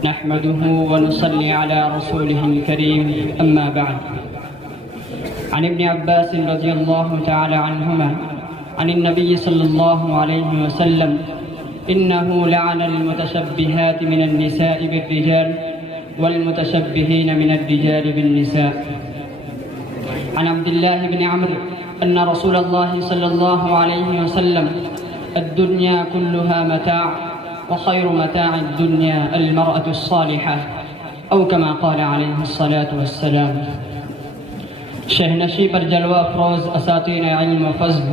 نحمده ونصلي على رسوله الكريم أما بعد. عن ابن عباس رضي الله تعالى عنهما عن النبي صلى الله عليه وسلم إنه لعن المتشبهات من النساء بالرجال والمتشبهين من الرجال بالنساء. عن عبد الله بن عمرو أن رسول الله صلى الله عليه وسلم الدنيا كلها متاع وخير متاع الدنيا المرأة الصالحة أو كما قال عليه الصلاة والسلام. شہنشی پر جلوہ افروز اساتین علم و فضل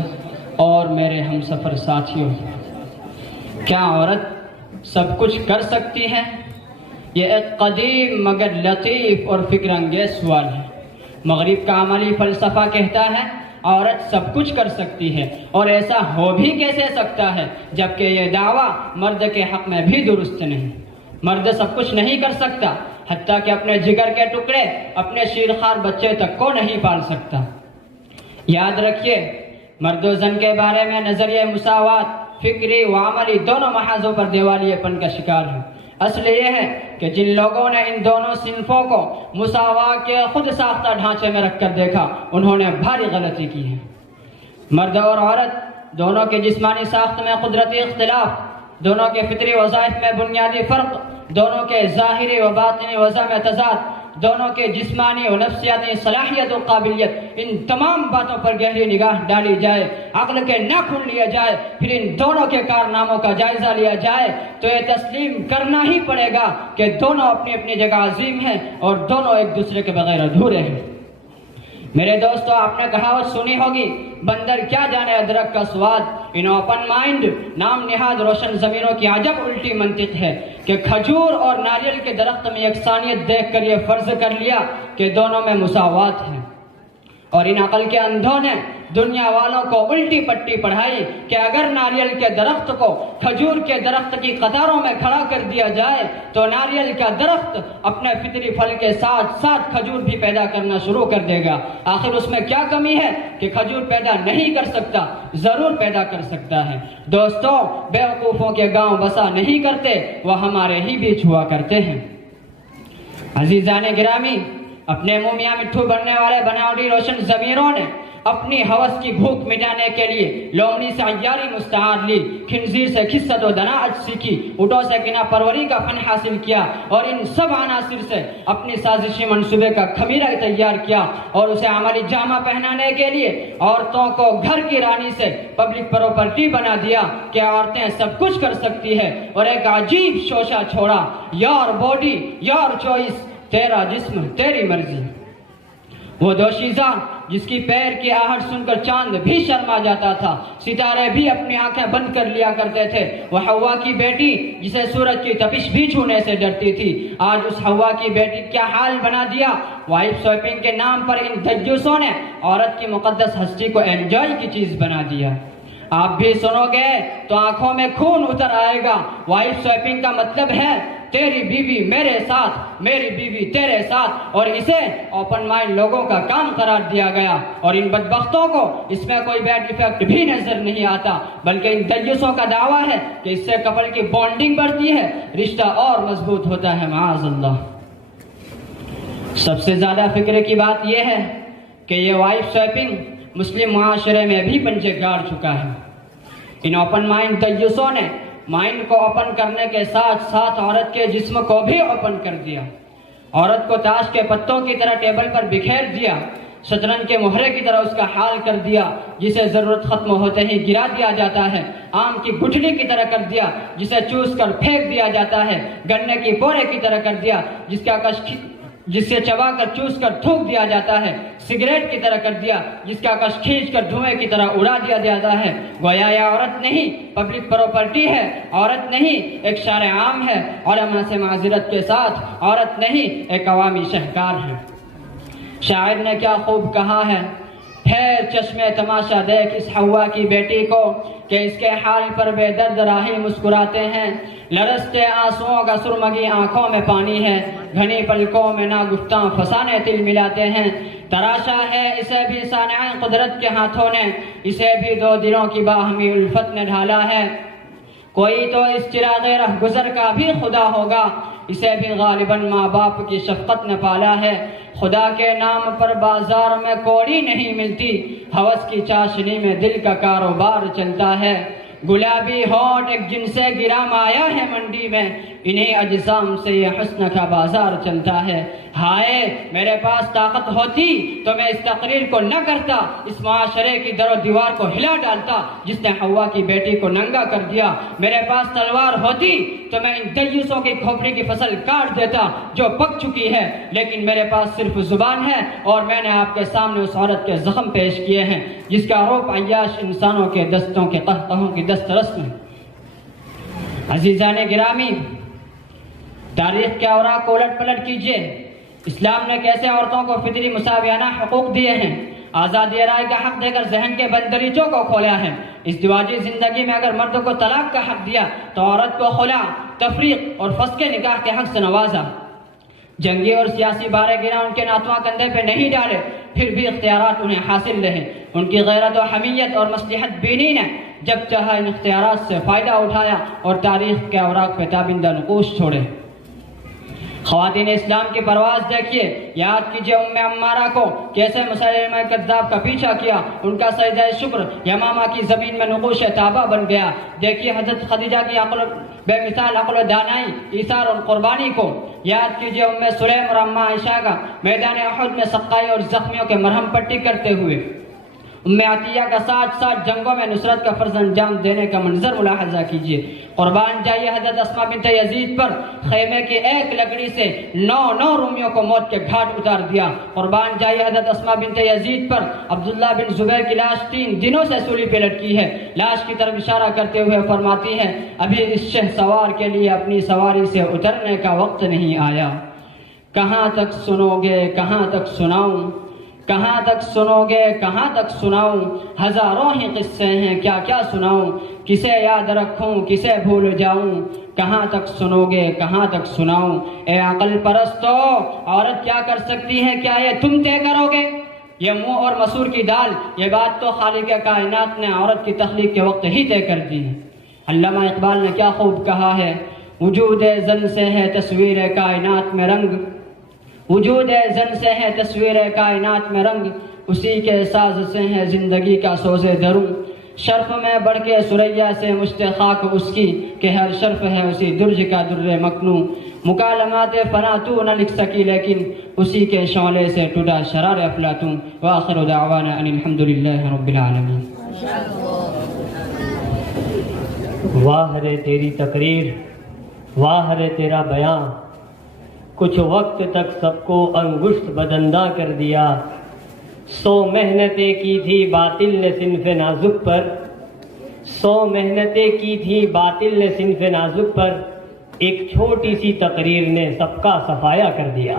اور میرے ہم سفر ساتھیوں، کیا عورت سب کچھ کر سکتی ہے؟ یہ ایک قدیم مگر لطیف اور فکر انگیز سوال ہے۔ مغرب کا عملی فلسفہ کہتا ہے عورت سب کچھ کر سکتی ہے، اور ایسا ہو بھی کیسے سکتا ہے جبکہ یہ دعویٰ مرد کے حق میں بھی درست نہیں۔ مرد سب کچھ نہیں کر سکتا، حتیٰ کہ اپنے جگر کے ٹکڑے اپنے شیرخوار بچے تک کو نہیں پال سکتا۔ یاد رکھیے، مرد و زن کے بارے میں نظریہ مساوات فکری و عملی دونوں محاذوں پر دیوالیے پن کا شکار ہے۔ اصل یہ ہے کہ جن لوگوں نے ان دونوں صنفوں کو مساوات کے خود ساختہ ڈھانچے میں رکھ کر دیکھا، انہوں نے بھاری غلطی کی ہے۔ مرد اور عورت دونوں کے جسمانی ساخت میں قدرتی اختلاف، دونوں کے فطری وظائف میں بنیادی فرق، دونوں کے ظاہری و باطنی وضع میں تضاد، دونوں کے جسمانی و نفسیاتی صلاحیت و قابلیت، ان تمام باتوں پر گہری نگاہ ڈالی جائے، عقل کے ناخن لیا جائے، پھر ان دونوں کے کارناموں کا جائزہ لیا جائے تو یہ تسلیم کرنا ہی پڑے گا کہ دونوں اپنی اپنی جگہ عظیم ہیں اور دونوں ایک دوسرے کے بغیر ادھورے ہیں۔ میرے دوستو، آپ نے کہاوت سنی ہوگی، بندر کیا جانے ادرک کا سواد۔ ان اوپن مائنڈ نام نہاد روشن ضمیروں کی عجب الٹی منطق ہے کہ کھجور اور ناریل کے درخت میں یکسانیت دیکھ کر یہ فرض کر لیا کہ دونوں میں مساوات ہے، اور ان عقل کے اندھوں نے دنیا والوں کو الٹی پٹی پڑھائی کہ اگر ناریل کے درخت کو کھجور کے درخت کی قطاروں میں کھڑا کر دیا جائے تو ناریل کا درخت اپنے فطری پھل کے ساتھ ساتھ کھجور بھی پیدا کرنا شروع کر دے گا۔ آخر اس میں کیا کمی ہے کہ کھجور پیدا نہیں کر سکتا؟ ضرور پیدا کر سکتا ہے۔ دوستو، بیوقوفوں کے گاؤں بسا نہیں کرتے، وہ ہمارے ہی بیچ ہوا کرتے ہیں۔ عزیزان گرامی، اپنے منہ میاں مٹھو بننے والے بناوٹی روشن ضمیروں نے اپنی ہوس کی بھوک مٹانے کے لیے لومڑی سے عیاری مستعار لی، خنزیر سے خست و دناعت سیکھی، اونٹوں سے کنا پروری کا فن حاصل کیا، اور ان سب عناصر سے اپنی سازشی منصوبے کا خمیرہ تیار کیا، اور اسے عملی جامہ پہنانے کے لیے عورتوں کو گھر کی رانی سے پبلک پراپرٹی بنا دیا کہ عورتیں سب کچھ کر سکتی ہے، اور ایک عجیب شوشہ چھوڑا، یور باڈی یور چوائس، تیرا جسم تیری مرضی۔ وہ دوشیزہ جس کی پیر کی آہٹ سن کر چاند بھی شرما جاتا تھا، ستارے بھی اپنی آنکھیں بند کر لیا کرتے تھے، وہ حوا کی بیٹی جسے سورج کی تپش بھی چھونے سے ڈرتی تھی، آج اس حوا کی بیٹی کیا حال بنا دیا۔ وائف سوائپنگ کے نام پر ان دجوسوں نے عورت کی مقدس ہستی کو انجوائے کی چیز بنا دیا۔ آپ بھی سنو گے تو آنکھوں میں خون اتر آئے گا۔ وائف سوائپنگ کا مطلب ہے تیری بیوی میرے ساتھ، میری بیوی تیرے ساتھ، اور اسے اوپن مائنڈ لوگوں کا کام قرار دیا گیا، اور ان بدبختوں کو اس میں کوئی بیڈ ایفیکٹ بھی نظر نہیں آتا، بلکہ ان دیوسوں کا دعویٰ ہے کہ اس سے کپل کی بانڈنگ بڑھتی ہے، رشتہ اور مضبوط ہوتا ہے، معاذ اللہ۔ سب سے زیادہ فکر کی بات یہ ہے کہ یہ وائف سوائپنگ مسلم معاشرے میں بھی پنجے گاڑ چکا ہے۔ ان اوپن مائنڈ دیوسوں نے مائنڈ کو اوپن کرنے کے ساتھ ساتھ عورت کے جسم کو بھی اوپن کر دیا، عورت کو تاش کے پتوں کی طرح ٹیبل پر بکھیر دیا، شطرنج کے مہرے کی طرح اس کا حال کر دیا، جسے ضرورت ختم ہوتے ہی گرا دیا جاتا ہے، آم کی گٹھلی کی طرح کر دیا جسے چوس کر پھینک دیا جاتا ہے، گنے کی بورے کی طرح کر دیا جسے چبا کر چوس کر تھوک دیا جاتا ہے، سگریٹ کی طرح کر دیا جس کا کش کھینچ کر دھوئیں کی طرح اڑا دیا جاتا ہے۔ گویا یہ عورت نہیں پبلک پراپرٹی ہے، عورت نہیں ایک شارع عام ہے، علماء سے معذرت کے ساتھ عورت نہیں ایک عوامی شہکار ہے۔ شاعر نے کیا خوب کہا ہے، پھیر چشمے تماشا دیکھ اس حوا کی بیٹی کو کہ اس کے حال پر بے درد راہی مسکراتے ہیں، لرزتے آنسوؤں کا سرمگی آنکھوں میں پانی ہے، گھنی پلکوں میں نا گفتاں فسانے تل ملاتے ہیں، تراشا ہے اسے بھی صانع قدرت کے ہاتھوں نے، اسے بھی دو دلوں کی باہمی الفت نے ڈھالا ہے۔ کوئی تو اس چراغ رہ گزر کا بھی خدا ہوگا، اسے بھی غالباً ماں باپ کی شفقت نے پالا ہے۔ خدا کے نام پر بازار میں کوڑی نہیں ملتی، ہوس کی چاشنی میں دل کا کاروبار چلتا ہے۔ گلابی ہونٹ ایک جن سے گرام آیا ہے منڈی میں، انہیں اجسام سے یہ حسن کا بازار چلتا ہے۔ ہائے میرے پاس طاقت ہوتی تو میں اس تقریر کو نہ کرتا، اس معاشرے کی در و دیوار کو ہلا ڈالتا جس نے حوا کی بیٹی کو ننگا کر دیا۔ میرے پاس تلوار ہوتی تو میں ان دیوسوں کی کھوپڑی کی فصل کاٹ دیتا جو پک چکی ہے، لیکن میرے پاس صرف زبان ہے، اور میں نے آپ کے سامنے اس عورت کے زخم پیش کیے ہیں جس کا روپ عیاش انسانوں کے دستوں کے قہقہوں کی دسترس میں۔ عزیزان گرامی، تاریخ کے اوراق کو الٹ پلٹ کیجئے۔ اسلام نے کیسے عورتوں کو فطری مساویانہ حقوق دیے ہیں، آزادی رائے کا حق دے کر ذہن کے بندریچوں کو کھولا ہے۔ ازدواجی زندگی میں اگر مرد کو طلاق کا حق دیا تو عورت کو خلا، تفریق اور فسخ نکاح کے حق سے نوازا۔ جنگی اور سیاسی بارے گرا ان کے ناتواں کندھے پہ نہیں ڈالے، پھر بھی اختیارات انہیں حاصل رہے۔ ان کی غیرت و حمیت اور مصلحت بینی نے جب چاہا ان اختیارات سے فائدہ اٹھایا اور تاریخ کے اوراق پہ تابندہ نقوش چھوڑے۔ خواتین اسلام کی پرواز دیکھیے، یاد کیجئے عمارہ کو کیسے مسیلمہ کذاب کا پیچھا کیا، ان کا سجدہ شکر یمامہ کی زمین میں نقوش تابہ بن گیا۔ دیکھیے حضرت خدیجہ کی بے مثال عقل و دانائی، ایثار اور قربانی کو۔ یاد کیجئے سلیم اور اماں عائشہ کا میدان احد میں سقائی اور زخمیوں کے مرہم پٹی کرتے ہوئے۔ عطیہ کا 60 جنگوں میں نصرت کا فرض انجام دینے کا منظر ملاحظہ کیجئے۔ قربان جائیے حضرت اسماء بنت یزید پر خیمے کی ایک لکڑی سے 9 رومیوں کو موت کے گھاٹ اتار دیا۔ قربان جائیے حضرت اسماء بنت یزید پر عبداللہ بن زبیر کی لاش 3 دنوں سے سولی پہ لٹکی ہے۔ لاش کی طرف اشارہ کرتے ہوئے فرماتی ہے، ابھی اس شہ سوار کے لیے اپنی سواری سے اترنے کا وقت نہیں آیا۔ کہاں تک سنو گے، کہاں تک سناؤں، کہاں تک سنو گے، کہاں تک سناؤں، ہزاروں ہی قصے ہیں کیا کیا سناؤں، کسے یاد رکھوں کسے بھول جاؤں، کہاں تک سنو گے کہاں تک سناؤں۔ اے عقل پرستو، عورت کیا کر سکتی ہے، کیا یہ تم طے کرو گے؟ یہ منہ اور مسور کی دال، یہ بات تو خالق کائنات نے عورت کی تخلیق کے وقت ہی طے کر دی ہے۔ علامہ اقبال نے کیا خوب کہا ہے، وجود زن سے ہے تصویر کائنات میں رنگ، وجود زن سے ہے تصویر کائنات میں رنگ، اسی کے ساز سے ہے زندگی کا سوز دروں، شرف میں بڑھ کے سریا سے مشتخاک اس کی، کہ ہر شرف ہے اسی درج کا در مکنوں، مکالمات فنا تو نہ لکھ سکی لیکن اسی کے شعلے سے ٹوٹا شرار افلاطون۔ وآخر دعوانا ان الحمدللہ رب العالمین۔ واہ رے تیری تقریر، واہ رے تیرا بیان، کچھ وقت تک سب کو انگشت بدندہ کر دیا۔ 100 محنتیں کی تھی باطل نے صنف نازک پر، 100 محنتیں کی تھی باطل نے صنف نازک پر، ایک چھوٹی سی تقریر نے سب کا صفایا کر دیا۔